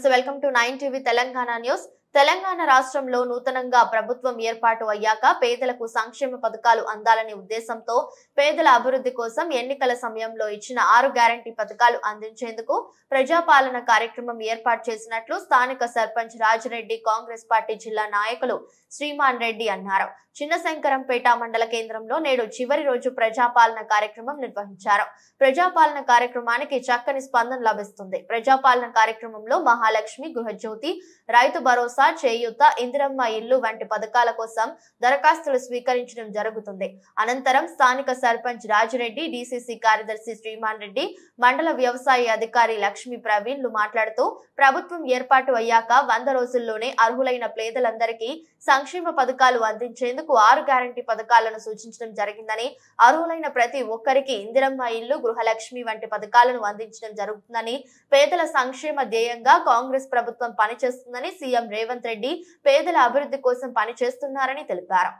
నమస్తే welcome to 9 TV Telangana news. Telangana రాష్ట్రంలో నూతనంగా ప్రభుత్వం ఏర్పాటు అయ్యాక పేదలకు సంక్షేమ పథకాలు అందాలనే ఉద్దేశంతో పేదల అభివృద్ధి కోసం ఎన్నికల సమయంలో ఇచ్చిన 6 గ్యారంటీ పథకాలు అందించేందుకు ప్రజాపాలన కార్యక్రమం ఏర్పాటు చేసినట్లు స్థానిక సర్పంచ్ రాజిరెడ్డి కాంగ్రెస్ పార్టీ జిల్లా నాయకులు శ్రీమాన్ రెడ్డి అన్నారు. చిన్నశంకరంపేట మండల కేంద్రంలో నేడు చివరి రోజు ప్రజాపాలన కార్యక్రమం నిర్వహించారు. ప్రజాపాలన కార్యక్రమానికి చక్కని స్పందన లభిస్తుంది. ప్రజాపాలన కార్యక్రమంలో మహాలక్ష్మి, గృహజ్యోతి, రైతు భరోసా, చేయూత, ఇందిరమ్మ ఇల్లు వంటి పథకాల కోసం దరఖాస్తులు స్వీకరించడం జరుగుతుంది. అనంతరం స్థానిక సర్పంచ్ రాజిరెడ్డి, డిసిసి కార్యదర్శి శ్రీమాన్ రెడ్డి, మండల వ్యవసాయ అధికారి లక్ష్మీ ప్రవీణ్లు మాట్లాడుతూ ప్రభుత్వం ఏర్పాటు అయ్యాక 100 రోజుల్లోనే అర్హులైన పేదలందరికీ సంక్షేమ పథకాలు అందించేందుకు 6 గ్యారంటీ పథకాలను సూచించడం జరిగిందని, అర్హులైన ప్రతి ఒక్కరికి ఇందిరమ్మ ఇల్లు, గృహలక్ష్మి వంటి పథకాలను అందించడం జరుగుతుందని, పేదల సంక్షేమ ధ్యేయంగా కాంగ్రెస్ ప్రభుత్వం పనిచేస్తుందని, సీఎం రేవంత్ రెడ్డి పేదల అభివృద్ధి కోసం పనిచేస్తున్నారని తెలిపారు.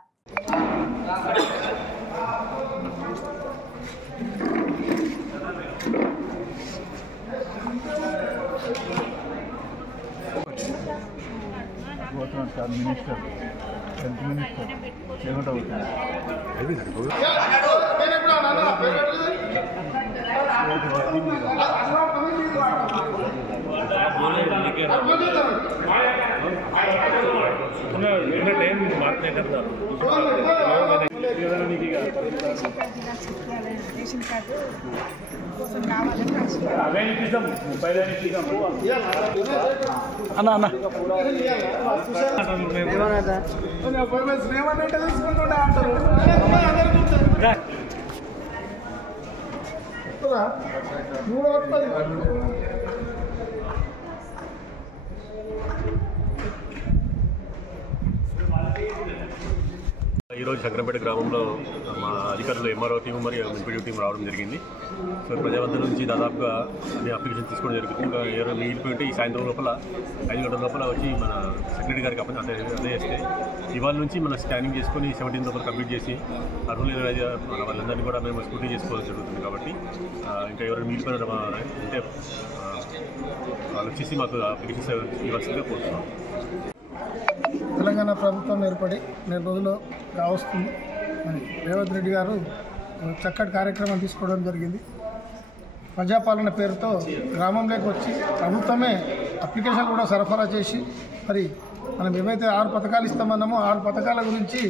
మినిస్టర్, హెల్త్ మినిస్టర్ ఏమిటవుతుంది రేషన్ కార్డు కోసం కావాలని అన్న అన్న ఈరోజు శంకరంపేట గ్రామంలో మా అధికారులు ఎంఆర్ఓ టీం మరియు ఎంపీడీ టీం రావడం జరిగింది. సో ప్రజావంత నుంచి దాదాపుగా మేము అప్లికేషన్ తీసుకోవడం జరుగుతుంది. ఇంకా ఎవరు మిగిలిపోయి ఉంటే ఈ సాయంత్రం లోపల 5 గంటల లోపల వచ్చి మన సెక్రటరీ గారికి అందజేస్తే ఇవాళ నుంచి మన స్కానింగ్ చేసుకొని 17 లోపల కంప్లీట్ చేసి అర్హులైన వాళ్ళందరినీ కూడా మేము స్క్రూటినీ చేసుకోవడం జరుగుతుంది. కాబట్టి ఇంకా ఎవరు మిగిలిపోయిన అంటే వాళ్ళు వచ్చేసి మాకు అప్లికేషన్స్ ఇవ్వాల్సిందిగా కోరుతున్నాం. తెలంగాణ ప్రభుత్వం ఏర్పడి 4 రోజులు కావస్తుంది. మరి రేవంత్ రెడ్డి గారు చక్కటి కార్యక్రమం తీసుకోవడం జరిగింది. ప్రజాపాలన పేరుతో గ్రామంలోకి వచ్చి ప్రభుత్వమే అప్లికేషన్ కూడా సరఫరా చేసి మరి మనం ఏవైతే 6 పథకాలు ఇస్తామన్నామో 6 పథకాల గురించి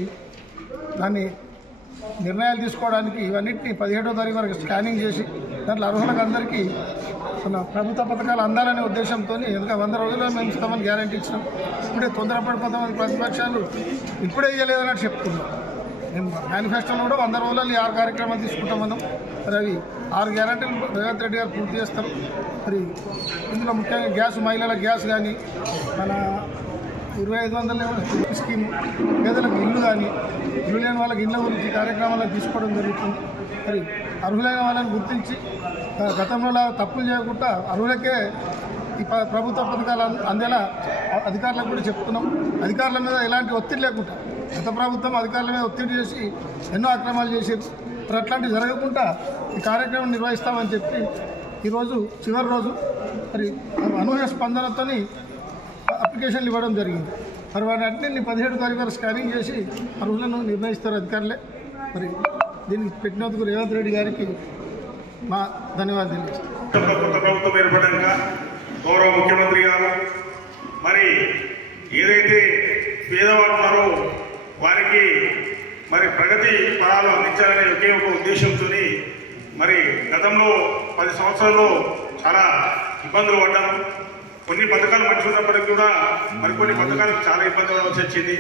దాన్ని నిర్ణయాలు తీసుకోవడానికి ఇవన్నిటిని 17వ తారీఖు వరకు స్కానింగ్ చేసి దాంట్లో అర్హులకు అందరికీ మన ప్రభుత్వ పథకాలు అందాలనే ఉద్దేశంతో ఎందుకంటే 100 రోజుల్లో మేము ఇస్తామని గ్యారంటీ ఇచ్చినాం. ఇప్పుడే తొందరపడిపోతామని ప్రతిపక్షాలు ఇప్పుడే ఇవ్వలేదన్నట్టు చెప్తున్నాం. మేము మేనిఫెస్టోలో కూడా 100 రోజుల్లో ఈ 6 కార్యక్రమాలు తీసుకుంటామన్నాం. మరి అవి 6 గ్యారంటీలు రేవంత్ రెడ్డి గారు పూర్తి చేస్తారు. మరి ఇందులో ముఖ్యంగా గ్యాస్, మహిళల గ్యాస్ కానీ, మన 2500 స్కీమ్, పేదలకు ఇల్లు కానీ, ఇల్లు లేని వాళ్ళకి ఇళ్ళ గురించి కార్యక్రమాలను తీసుకోవడం జరుగుతుంది. మరి అర్హులైన వాళ్ళని గుర్తించి గతంలో తప్పులు చేయకుండా అర్హులకే ఈ ప్రభుత్వ పథకాలు అందేలా అధికారులకు కూడా చెప్తున్నాం. అధికారుల మీద ఎలాంటి ఒత్తిడి లేకుండా, గత ప్రభుత్వం అధికారుల మీద ఒత్తిడి చేసి ఎన్నో అక్రమాలు చేశారు. మరి అట్లాంటివి జరగకుండా ఈ కార్యక్రమం నిర్వహిస్తామని చెప్పి ఈరోజు చివరి రోజు మరి అనూహ్య స్పందనతో అప్లికేషన్లు ఇవ్వడం జరిగింది. మరి వాటిని 17వ తారీఖు వరకు స్కానింగ్ చేసి అర్హులను నిర్ణయిస్తారు అధికారులే. మరి దీనికి పెట్టినందుకు రేవంత్ రెడ్డి గారికి మా ధన్యవాదాలు తెలియజేస్తాం. కొత్త ప్రభుత్వం ఏర్పడాక గౌరవ ముఖ్యమంత్రి గారు మరి ఏదైతే పేదవారు ఉన్నారో వారికి మరి ప్రగతి ఫలాలు అందించాలనే ఒకే ఒక ఉద్దేశంతో మరి గతంలో 10 సంవత్సరాల్లో చాలా ఇబ్బందులు పడ్డాము. కొన్ని పథకాలు మంచి ఉన్నప్పటికీ కూడా మరికొన్ని పథకాలకు చాలా ఇబ్బంది పడాల్సి వచ్చింది.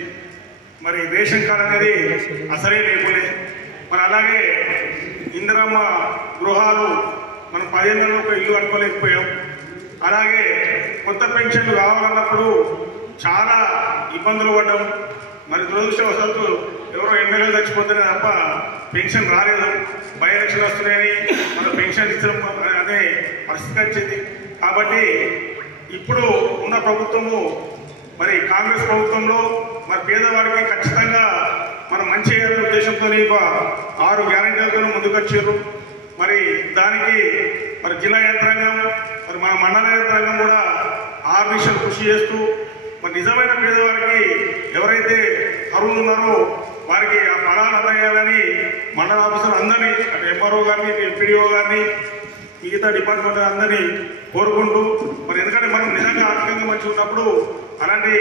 మరి రేషన్ కార్డు అనేది అసలే లేకుండే. మరి అలాగే ఇందిరమ్మ గృహాలు మనం 15 నెలలకు ఇల్లు కట్టుకోలేకపోయాం. అలాగే కొత్త పెన్షన్లు కావాలన్నప్పుడు చాలా ఇబ్బందులు పడ్డాం. మరి దురదృష్టవశాత్తు ఎవరో ఎమ్మెల్యేలు చచ్చిపోతేనే తప్ప పెన్షన్ రాలేదు. బై ఎలక్షన్ వస్తున్నాయని మన పెన్షన్ ఇచ్చడం అనే పరిస్థితి వచ్చింది. కాబట్టి ఇప్పుడు ఉన్న ప్రభుత్వము మరి కాంగ్రెస్ ప్రభుత్వంలో మరి పేదవాడికి ఖచ్చితంగా మనం మంచి ఉద్దేశంతో 6 గ్యారెంటీలతో ముందుకొచ్చారు. మరి దానికి మరి జిల్లా యంత్రాంగం మరి మన మండల యంత్రాంగం కూడా ఆర్మిషన్ కృషి చేస్తూ మరి నిజమైన పేదవారికి ఎవరైతే అర్హులు ఉన్నారో వారికి ఆ ఫలాలు అందజేయాలని మండల ఆఫీసర్ అందరినీ అటు ఎంఆర్ఓ గారిని ఎంపీడీఓ గారిని మిగతా డిపార్ట్మెంట్ అందరినీ కోరుకుంటూ మరి ఎందుకంటే మనం నిజంగా ఆర్థికంగా మంచి ఉన్నప్పుడు అలాంటి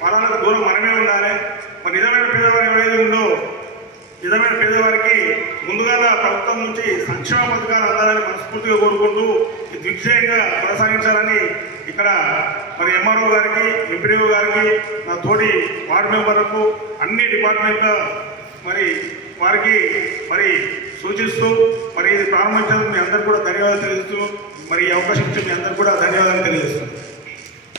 ఫలాలకు దూరం మనమే ఉండాలి. మరి నిజమైన పేదవారు ఎవరైతే ఉందో నిజమైన పేదవారికి ముందుగా ప్రభుత్వం నుంచి సంక్షేమ పథకాలు అందాలని మనస్ఫూర్తిగా కోరుకుంటూ దిగ్విజయంగా కొనసాగించాలని ఇక్కడ మరి ఎంఆర్ఓ గారికి ఎంపీడీఓ గారికి నా తోటి వార్డు మెంబర్లకు అన్ని డిపార్ట్మెంట్ల మరి వారికి మరి సూచిస్తూ మరి ఇది ప్రారంభించాలని మీ అందరికీ కూడా ధన్యవాదాలు తెలుస్తూ మరి ఈ అవకాశం ఇచ్చి మీ అందరికీ కూడా ధన్యవాదాలు తెలుస్తూ